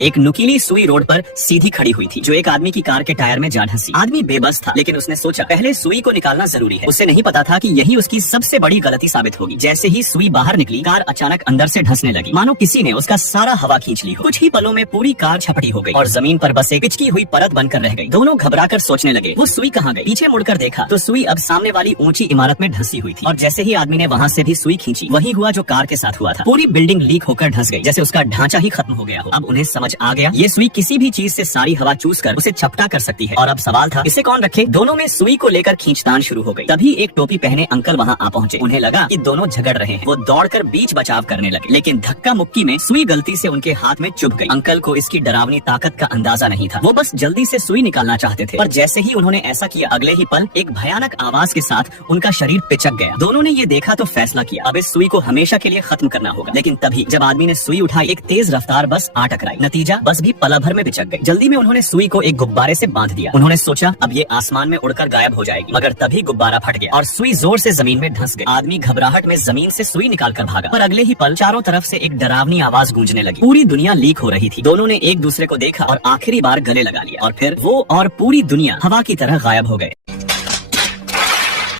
एक नुकीली सुई रोड पर सीधी खड़ी हुई थी जो एक आदमी की कार के टायर में जा ढसी। आदमी बेबस था, लेकिन उसने सोचा पहले सुई को निकालना जरूरी है। उसे नहीं पता था कि यही उसकी सबसे बड़ी गलती साबित होगी। जैसे ही सुई बाहर निकली, कार अचानक अंदर से ढसने लगी, मानो किसी ने उसका सारा हवा खींच ली हो। कुछ ही पलों में पूरी कार झपटी हो गई और जमीन पर बस एक पिचकी हुई परत बनकर रह गई। दोनों घबराकर सोचने लगे वो सुई कहाँ गई। पीछे मुड़कर देखा तो सुई अब सामने वाली ऊंची इमारत में ढसी हुई थी और जैसे ही आदमी ने वहाँ से भी सुई खींची, वही हुआ जो कार के साथ हुआ था। पूरी बिल्डिंग लीक होकर ढस गई, जैसे उसका ढांचा ही खत्म हो गया हो। अब उन्हें समझ आ गया ये सुई किसी भी चीज से सारी हवा चूस कर उसे झपटा कर सकती है। और अब सवाल था इसे कौन रखे। दोनों में सुई को लेकर खींचतान शुरू हो गई। तभी एक टोपी पहने अंकल वहाँ आ पहुँचे। उन्हें लगा कि दोनों झगड़ रहे हैं। वो दौड़कर बीच बचाव करने लगे, लेकिन धक्का मुक्की में सुई गलती से उनके हाथ में चुभ गई। अंकल को इसकी डरावनी ताकत का अंदाजा नहीं था। वो बस जल्दी से सुई निकालना चाहते थे, पर जैसे ही उन्होंने ऐसा किया, अगले ही पल एक भयानक आवाज के साथ उनका शरीर पिचक गया। दोनों ने ये देखा तो फैसला किया अब इस सुई को हमेशा के लिए खत्म करना होगा। लेकिन तभी जब आदमी ने सुई उठाई, एक तेज रफ्तार बस आ टकराई। नतीजा बस भी पल भर में पिचक गई। जल्दी में उन्होंने सुई को एक गुब्बारे से बांध दिया। उन्होंने सोचा अब ये आसमान में उड़कर गायब हो जाएगी, मगर तभी गुब्बारा फट गया और सुई जोर से जमीन में धंस गई। आदमी घबराहट में जमीन से सुई निकालकर भागा, पर अगले ही पल चारों तरफ से एक डरावनी आवाज गूंजने लगी। पूरी दुनिया लीक हो रही थी। दोनों ने एक दूसरे को देखा और आखिरी बार गले लगा लिया और फिर वो और पूरी दुनिया हवा की तरह गायब हो गए।